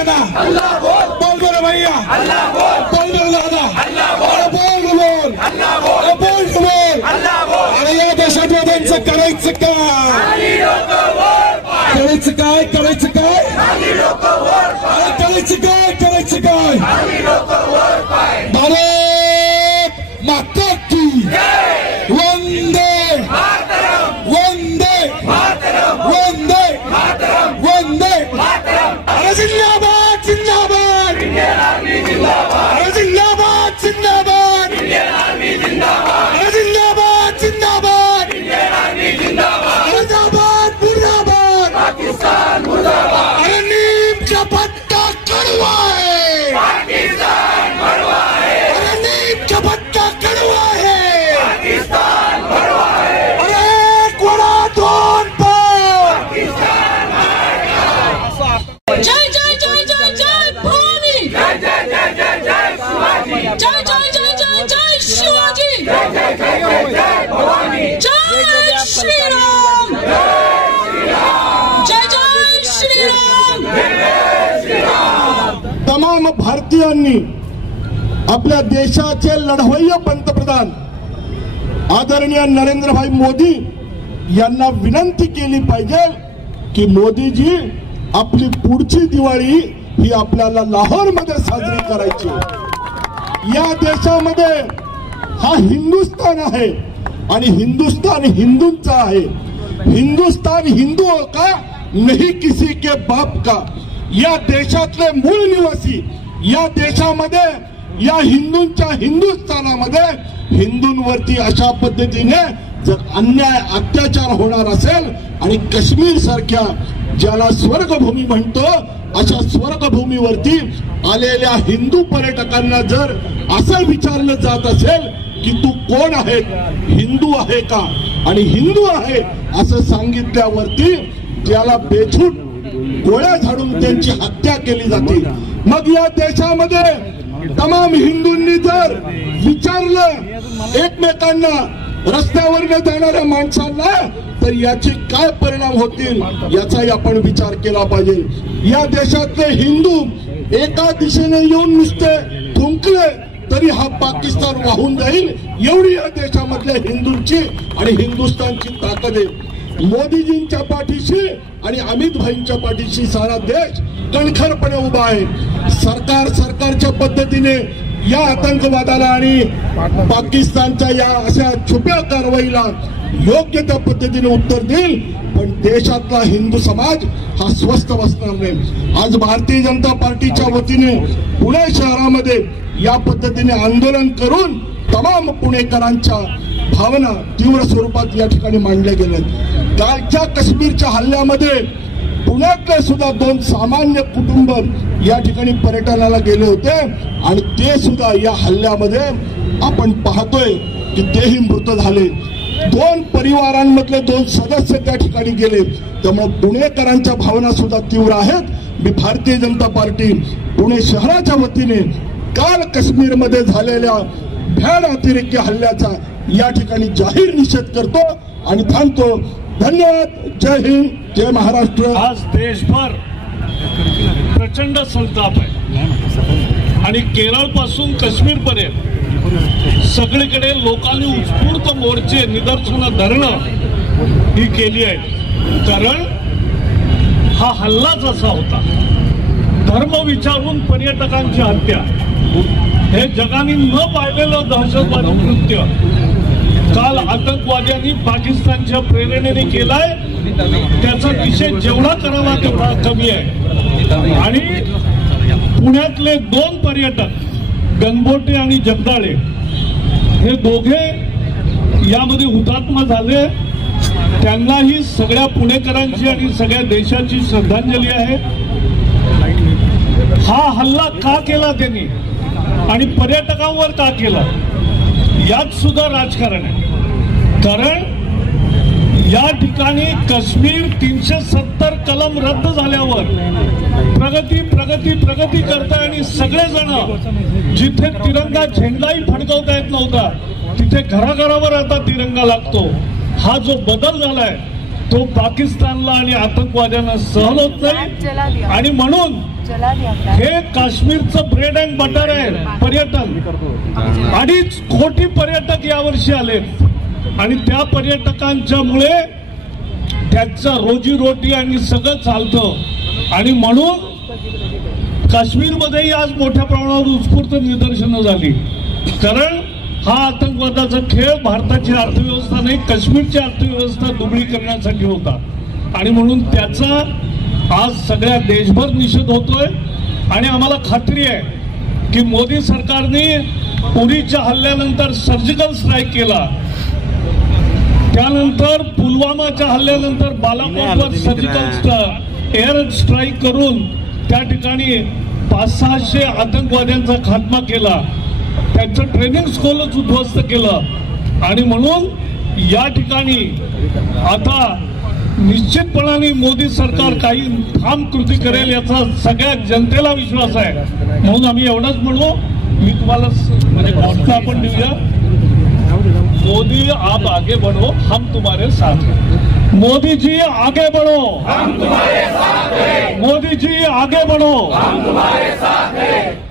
है ना? बोल बोल भैया, बोल बोल दादा, बोल बोल, बोल बोल. आणि या दहशतवाद्यांचं करायचं काय? करायचं काय? करायचं काय? करायचं काय? करायचं काय? भारत माता की वंदे वंदे वंदे वंदे. अरे जिंदाबाद जिंदाबाद, अरे जिंदाबाद जिंदाबाद, अरे जिंदाबाद जिंदाबाद, मुर्दाबाद मुर्दाबाद, पाकिस्तान मुर्दाबाद. अरे नीम का पत्ता कड़वा है, पाकिस्तान कड़वा है. अरे नीम का पत्ता कड़वा है, पाकिस्तान कड़वा है. अरे एक वडा दोन पाव, पाकिस्तान. जय जय जय जय जय भवानी, जय जय जय जय जय शिवाजी, जय जय जय जय जय शिवाजी, जय जय जय जय जय भवानी, जय श्रीराम, जय जय श्रीराम. तमाम भारतीयांनी आपल्या देशाचे लढवय्ये पंतप्रधान आदरणीय नरेंद्रभाई मोदी यांना विनंती केली पाहिजे की मोदीजी आपली पुढची दिवाळी ही आपल्याला लाहोरमध्ये साजरी करायची. या देशामध्ये हा हिंदुस्थान आहे आणि हिंदुस्थान हिंदूंचा आहे. हिंदुस्थान हिंदुओं का नहीं किसी के बाप का. या देशातले मूळ निवासी या देशामध्ये या हिंदूंच्या हिंदुस्थानामध्ये हिंदूंवरती अशा पद्धतीने जर अन्याय अत्याचार होणार असेल आणि काश्मीर सारख्या ज्याला स्वर्गभूमी म्हणतो अशा स्वर्गभूमीवरती आलेल्या हिंदू पर्यटकांना जर असं विचारलं जात असेल की तू कोण आहे, हिंदू आहे का, आणि हिंदू आहे असं सांगितल्यावरती त्याला बेछूट गोळ्या झाडून त्यांची हत्या केली जाते. मग या देशामध्ये तमाम हिंदूंनी जर विचारलं एकमेकांना, रस्त्यावर जाणाऱ्या माणसांना, तर याचे काय परिणाम होतील याचाही आपण विचार केला पाहिजे. या देशातले हिंदू एका दिशेने येऊन नुसते थुंकले तरी हा पाकिस्तान वाहून जाईल, एवढी या देशामधल्या हिंदूंची आणि हिंदुस्थानची ताकद आहे. मोदीजींच्या पाठीशी आणि अमित भाईंच्या पाठीशी सारा देश कणखरपणे उभा आहे. सरकारच्या पद्धतीने या आतंकवादाला आणि पाकिस्तानच्या या अशा छुप्या कारवाईला योग्य त्या पद्धतीने उत्तर देईल, पण देशातला हिंदू समाज हा स्वस्थ बसणार नाही. आज भारतीय जनता पार्टीच्या वतीने पुणे शहरामध्ये या पद्धतीने आंदोलन करून तमाम पुणेकरांच्या भावना तीव्र स्वरूपात या ठिकाणी मांडल्या गेल्या. कालच्या काश्मीरच्या हल्ल्यामध्ये पुण्यातले सुद्धा 2 सामान्य कुटुंब या ठिकाणी पर्यटनाला गेले होते आणि ते सुद्धा या हल्ल्यामध्ये आपण पाहतोय की तेही मृत झाले. 2 परिवारांमधले 2 सदस्य त्या ठिकाणी गेले. त्यामुळे पुणेकरांच्या भावना सुद्धा तीव्र आहेत. मी भारतीय जनता पार्टी पुणे शहराच्या वतीने काल काश्मीरमध्ये झालेल्या भ्याड अतिरेकी हल्ल्याचा या ठिकाणी जाहीर निषेध करतो आणि थांबतो. धन्यवाद. जय हिंद, जय महाराष्ट्र. आज देशभर प्रचंड संताप आहे आणि केरळ पासून काश्मीर पर्यंत सगळीकडे लोकांनी उत्स्फूर्त मोर्चे, निदर्शनं, धरणं ही केली आहे. कारण हा हल्लाच असा होता. धर्म विचारून पर्यटकांची हत्या हे जगाने न पाहिलेलं दहशतवादी कृत्य काल आतंकवाद्यांनी पाकिस्तानच्या प्रेरणेने केलाय. त्याचा निषेध जेवढा करावा तेवढा कमी आहे. आणि पुण्यातले 2 पर्यटक गणबोटे आणि जगदाळे हे दोघे यामध्ये हुतात्मा झाले. त्यांनाही सगळ्या पुणेकरांची आणि सगळ्या देशाची श्रद्धांजली आहे. हा हल्ला का केला त्यांनी आणि पर्यटकांवर का केला यात सुद्धा राजकारण आहे. कारण या ठिकाणी काश्मीर 370 कलम रद्द झाल्यावर प्रगती प्रगती प्रगती करताय आणि सगळेजण जिथे तिरंगा झेंडाही फडकवता येत नव्हता तिथे घराघरावर आता तिरंगा लागतो. हा जो बदल झालाय तो पाकिस्तानला आणि आतंकवाद्यांना सहन होत नाही आणि म्हणून हे काश्मीरचं ब्रेड अँड बटर आहे पर्यटन. 2.5 कोटी पर्यटक यावर्षी आले आणि त्या पर्यटकांच्यामुळे त्यांचा रोजीरोटी आणि सगळं चालतं आणि म्हणून काश्मीरमध्येही आज मोठ्या प्रमाणावर उत्स्फूर्त निदर्शनं झाली. कारण हा आतंकवादाचा खेळ भारताची अर्थव्यवस्था नाही, काश्मीरची अर्थव्यवस्था दुबळी करण्यासाठी होता आणि म्हणून त्याचा आज सगळ्या देशभर निषेध होतोय. आणि आम्हाला खात्री आहे की मोदी सरकारने उरीच्या हल्ल्यानंतर सर्जिकल स्ट्राईक केला, त्यानंतर पुलवामाच्या हल्ल्यानंतर बालाकोटवर सर्जिकल एअर स्ट्राईक करून त्या ठिकाणी 500-600 आतंकवाद्यांचा खात्मा केला, त्यांचं ट्रेनिंग स्कूलच उद्ध्वस्त केलं आणि म्हणून या ठिकाणी आता निश्चितपणाने मोदी सरकार काही ठाम कृती करेल याचा सगळ्या जनतेला विश्वास आहे. म्हणून आम्ही एवढंच म्हणू, मी तुम्हाला म्हणजे घोषणा आपण देऊया, मोदी आप आगे बढ़ो हम तुम्हारे साथ हैं. मोदी जी आगे बढ़ो हम तुम्हारे साथ हैं. मोदी जी आगे बढ़ो हम तुम्हारे साथ हैं.